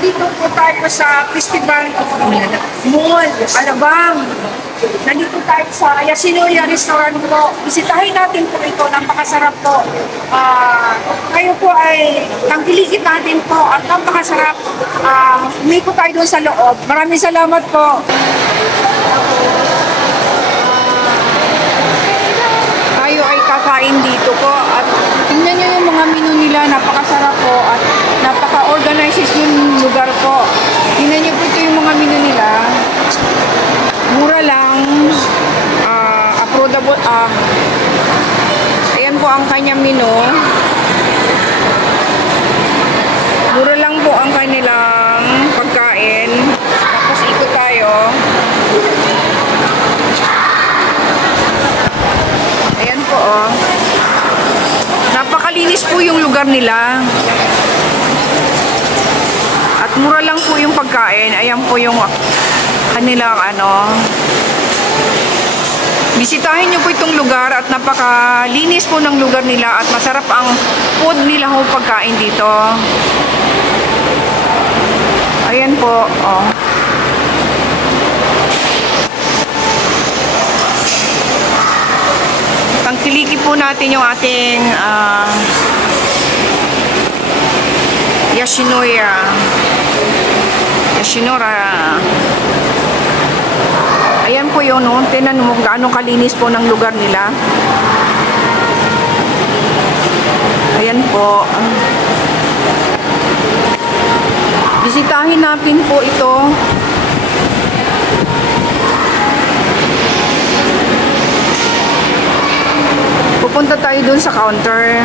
Nandito po tayo sa Festival Mall, Alabang. Nandito tayo sa Yoshinoya Restaurant po. Bisitahin natin po ito. Napakasarap po. Kayo po ay tangkilikit natin po at napakasarap. Umiko tayo doon sa loob. Maraming salamat po. Tayo ay kakain dito po at tingnan nyo yung mga menu nila. Napakasarap po at napaka-organized yung lugar po. Tingnan nyo po ito yung mga menu nila. Mura lang, affordable. Ayan po ang kanyang menu. Mura lang po ang kanilang pagkain. Tapos ikot tayo. Ayan po oh. Napakalinis po yung lugar nila. At mura lang po yung pagkain. Ayan po yung kanilang bisitahin nyo po itong lugar at napakalinis po ng lugar nila at masarap ang food nila ho pagkain dito. Ayan po oh. Tangkiliki po natin yung ating Yoshinoya. Ayan po yun, no? Tinan mo gaano kalinis po ng lugar nila. Ayan po. Bisitahin natin po ito. Pupunta tayo dun sa counter.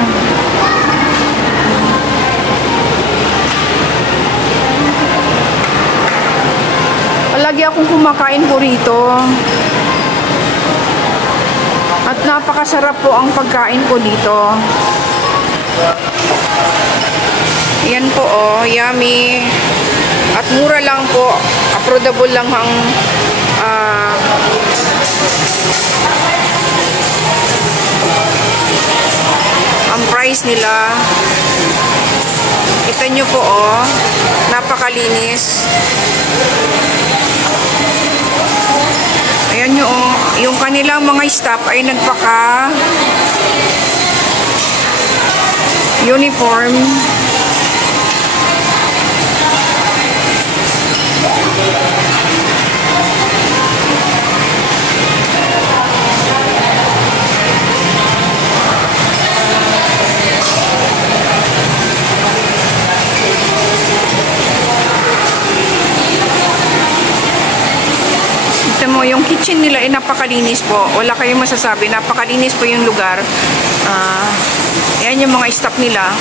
Palagi akong kumakain po rito. At napakasarap po ang pagkain po dito. Yan po oh, yummy. At mura lang po. Affordable lang ang price nila. Kita nyo po oh, napakalinis. Ayan nyo, yung kanilang mga staff ay nagpaka uniform. Mo yung kitchen nila ay napakalinis po. Wala kayong masasabi. Napakalinis po yung lugar. Ayan yung mga staff nila.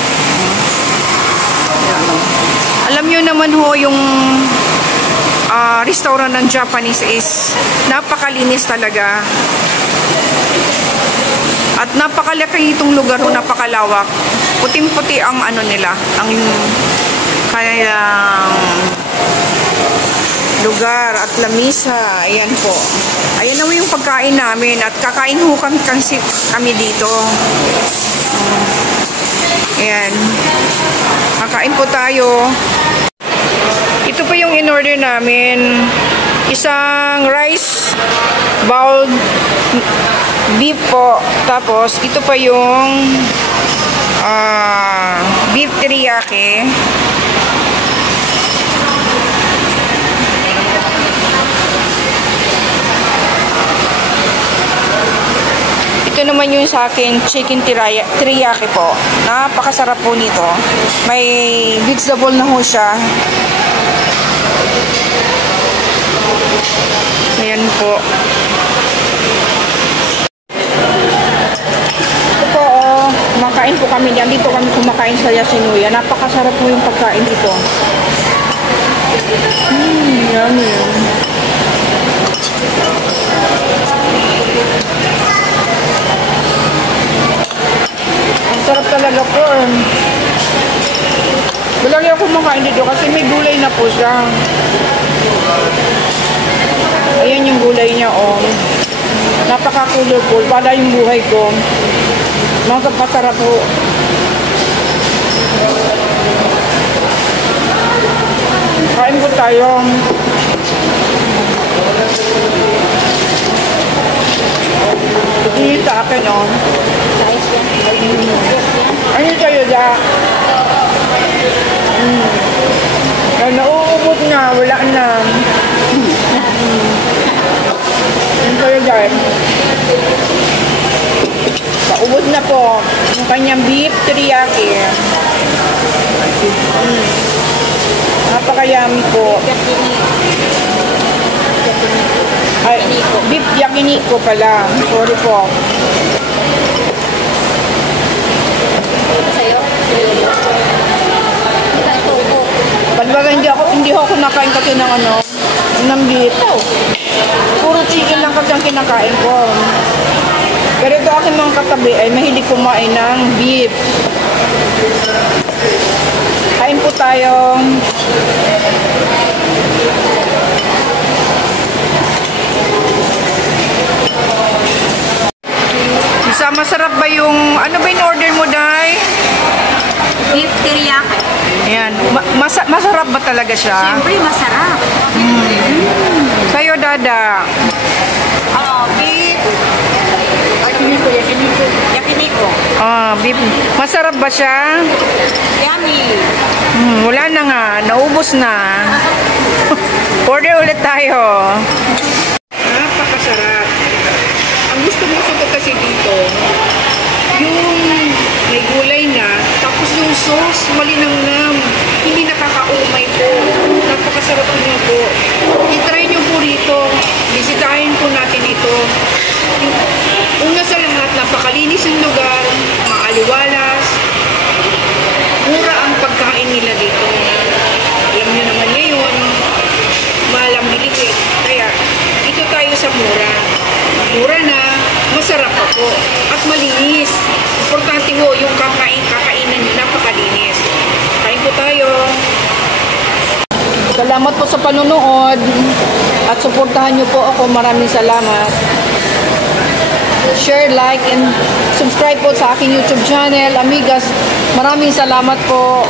Alam nyo naman ho yung restaurant ng Japanese is napakalinis talaga. At napakalaki itong lugar ho. Napakalawak. Puting-puti ang nila. Ang kanilang lugar at lamisa. Ayan po. Ayan na yung pagkain namin at kakain ho kami dito. Ayan. Kakain po tayo. Ito po yung in-order namin. Isang rice bowl beef po. Tapos ito pa yung beef teriyaki. Ito naman yung sa akin chicken teriyaki po. Napakasarap po nito. May vegetable na ho siya. Ayan po. Ito po oh, kumakain po kami diyan. Dito kami kumakain sa Yoshinoya. Napakasarap po yung pagkain dito. Yummy. Sarap talaga po. Balagi ako kumakain dito kasi may gulay na po siya. Ayan yung gulay niya oh. Napaka-colorful. Para yung buhay ko. Masarap po. Kain po tayo. Hindi sa akin, oh. Ano kayo, da? Nauubot na, wala na. Ano kayo, da? Paubos na po yung kanyang beef teriyaki. Napaka-yummy po. Ay, beef yakiniko pala. Sorry po. Pagbaga hindi ako nakain kasi ng ng beef. Puro chicken lang kasi ang kinakain ko. Pero ito aking mga katabi ay mahilig kumain ng beef. Kain po tayo. Isa, masarap ba yung, ano ba yung order mo, Day? Beef teriyaki. Ayan. Masarap ba talaga siya? Siyempre, masarap. Sa'yo, Dada. Beef. Yakiniko. Beef. Masarap ba siya? Yummy. Wala na nga. Naubos na. Order ulit tayo. Napakasarap. Ang gusto ko kasi dito, yung may gulay na, tapos yung sauce, malinamnam. Hindi nakakaumay po. Napakasarap niyo po. I-try niyo po rito. Bisitahin po natin ito. Una sa lahat, napakalinis yung lugar, maaliwalas, mura ang pagkain nila dito. Alam niyo naman ngayon, mahal ang bilihin. Kaya, ito tayo sa mura. Mura na, masarap pa po, at malinis. Importante ho, yung kakainan nyo, napakalinis. Kain po tayo. Salamat po sa panonood at suportahan nyo po ako. Maraming salamat. Share, like, and subscribe po sa aking YouTube channel. Amigas, maraming salamat po.